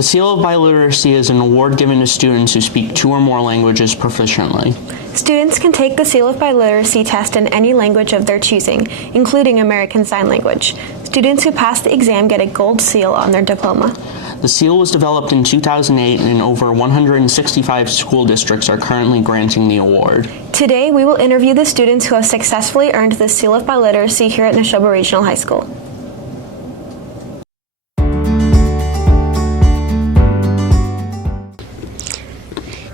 The Seal of Biliteracy is an award given to students who speak 2 or more languages proficiently. Students can take the Seal of Biliteracy test in any language of their choosing, including American Sign Language. Students who pass the exam get a gold seal on their diploma. The seal was developed in 2008 and over 165 school districts are currently granting the award. Today, we will interview the students who have successfully earned the Seal of Biliteracy here at Nashoba Regional High School.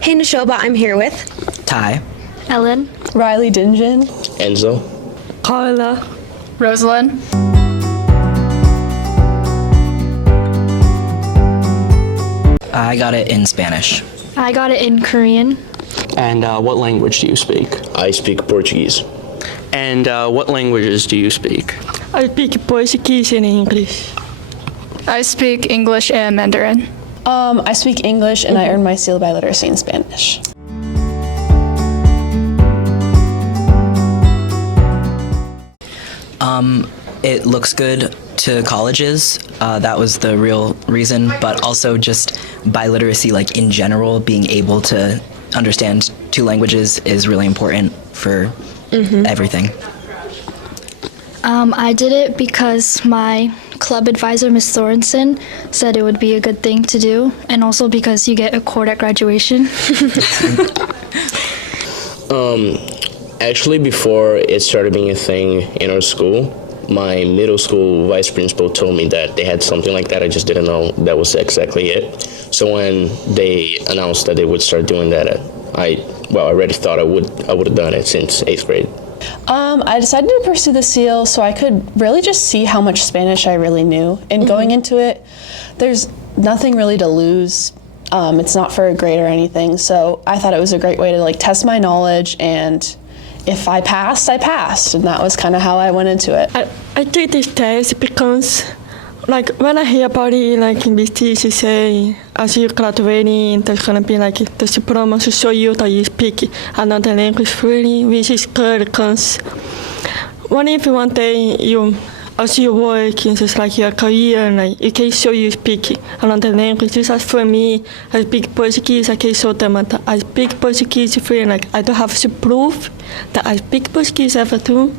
Hey Nashoba, I'm here with Ty, Ellen, Riley Dinjan, Enzo, Carla, Rosalind. I got it in Spanish. I got it in Korean. And what language do you speak? I speak Portuguese. And what languages do you speak? I speak Portuguese and English. I speak English and Mandarin. I speak English and I earned my Seal of Biliteracy in Spanish. It looks good to colleges. That was the real reason, but also just biliteracy, like in general, being able to understand 2 languages is really important for everything. I did it because my club advisor, Ms. Thorenson, said it would be a good thing to do, and also because you get a cord at graduation. Actually, before it started being a thing in our school, my middle school vice principal told me that they had something like that. I just didn't know that was exactly it. So when they announced that they would start doing that, I already thought I would have done it since 8th grade. I decided to pursue the seal so I could really just see how much Spanish I really knew. And going into it, there's nothing really to lose. It's not for a grade or anything. So I thought it was a great way to test my knowledge, and if I passed, I passed. And that was kind of how I went into it. I take this test because when I hear about it, in BT, she say, as you graduating, there's gonna be the diploma to show you that you speak another language freely, which is good because what if one day as you work in just your career, you can show you speak another language. Just as for me, I speak Portuguese, I can show them that I speak Portuguese freely. I don't have to prove that I speak Portuguese ever too.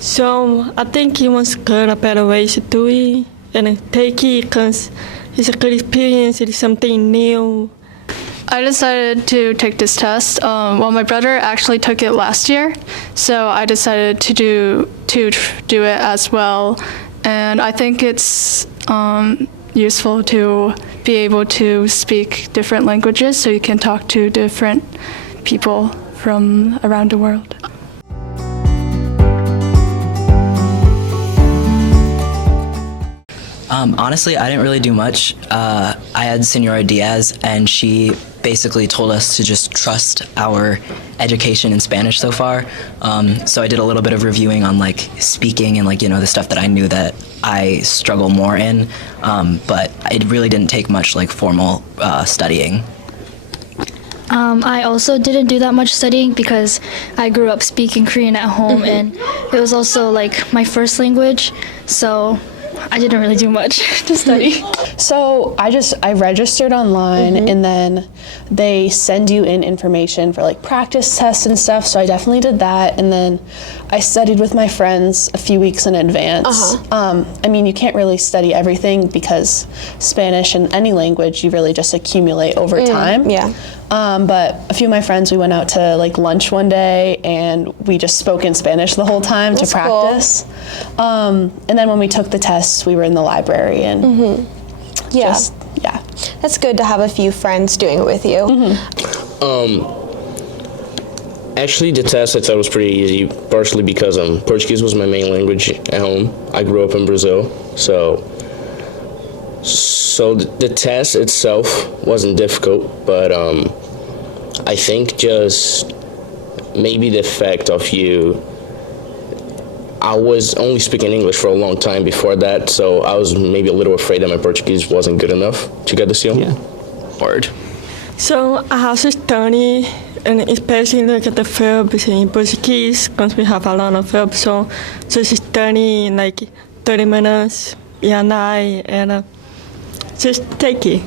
So I think it was good, a better way to do it. And take it because it's a good experience, it is something new. I decided to take this test. My brother actually took it last year, so I decided to do it as well. And I think it's useful to be able to speak different languages so you can talk to different people from around the world. Honestly, I didn't really do much. I had Senora Diaz, and she basically told us to just trust our education in Spanish so far. So I did a little bit of reviewing on speaking and the stuff that I knew that I struggle more in, but it really didn't take much formal studying. I also didn't do that much studying because I grew up speaking Korean at home, and it was also my first language, so I didn't really do much to study. So I registered online, and then they send you in information for practice tests and stuff. So I definitely did that, and then I studied with my friends a few weeks in advance. You can't really study everything because Spanish and any language you really just accumulate over time. Yeah. But a few of my friends, we went out to lunch one day, and we just spoke in Spanish the whole time. That's to practice. Cool. And then when we took the tests, we were in the library and Yeah. Yeah. That's good to have a few friends doing it with you. Actually, the test I thought was pretty easy, partially because Portuguese was my main language at home. I grew up in Brazil, so the test itself wasn't difficult, but I think just maybe the fact of I was only speaking English for a long time before that, so I was maybe a little afraid that my Portuguese wasn't good enough to get the seal. Yeah. Word. So I have to study and especially look at the verbs in Portuguese because we have a lot of verbs. So just study 30 minutes, and just take it.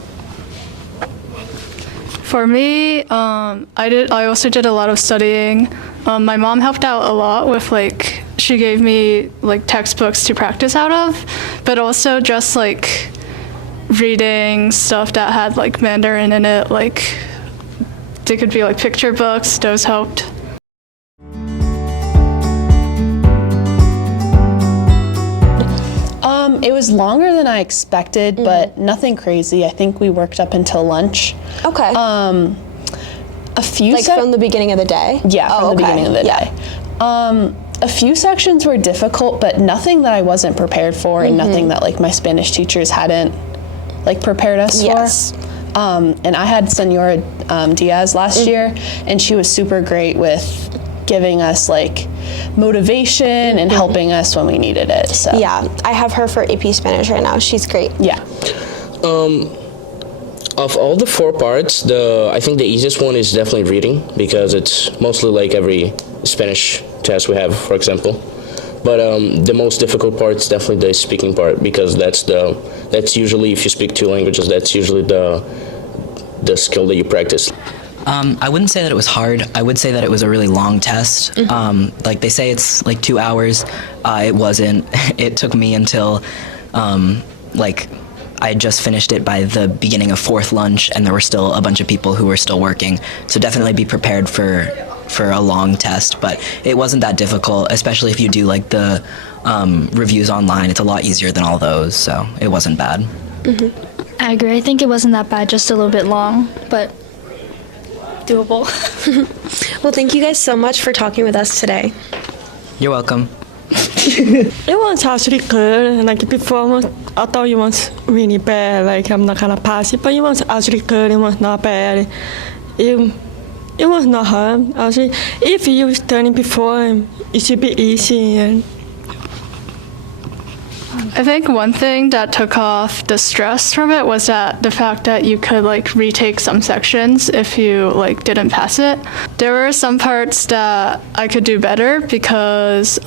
For me, I also did a lot of studying. My mom helped out a lot with she gave me textbooks to practice out of, but also just reading stuff that had Mandarin in it. They could be picture books. Those helped. It was longer than I expected, but nothing crazy. I think we worked up until lunch. Okay. A few from the beginning of the day? Yeah, from the beginning of the day. A few sections were difficult, but nothing that I wasn't prepared for, and nothing that my Spanish teachers hadn't prepared us Yes. for. And I had Senora Diaz last year, and she was super great with giving us motivation and helping us when we needed it. So Yeah, I have her for AP Spanish right now. She's great. yeah. Of all the 4 parts, I think the easiest one is definitely reading, because it's mostly like every Spanish test we have, for example. But the most difficult part is definitely the speaking part, because that's usually, if you speak 2 languages, that's usually the skill that you practice. I wouldn't say that it was hard. I would say that it was a really long test. They say it's 2 hours. It wasn't. It took me until I had just finished it by the beginning of 4th lunch, and there were still a bunch of people who were still working. So definitely be prepared for a long test, but it wasn't that difficult, especially if you do the reviews online. It's a lot easier than all those, so it wasn't bad. I agree. I think it wasn't that bad, just a little bit long, but doable. Well, thank you guys so much for talking with us today. You're welcome. It was actually good. Before, I thought it was really bad. I'm not gonna pass it, but it was actually good. It was not bad. It was not hard. Actually, if you studied before, it should be easy. And I think one thing that took off the stress from it was that the fact that you could retake some sections if you didn't pass it. There were some parts that I could do better because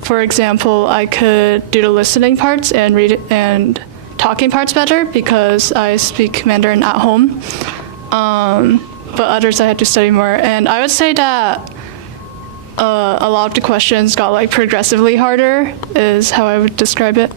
for example, I could do the listening parts and read and talking parts better because I speak Mandarin at home. But others I had to study more, and I would say that a lot of the questions got progressively harder is how I would describe it.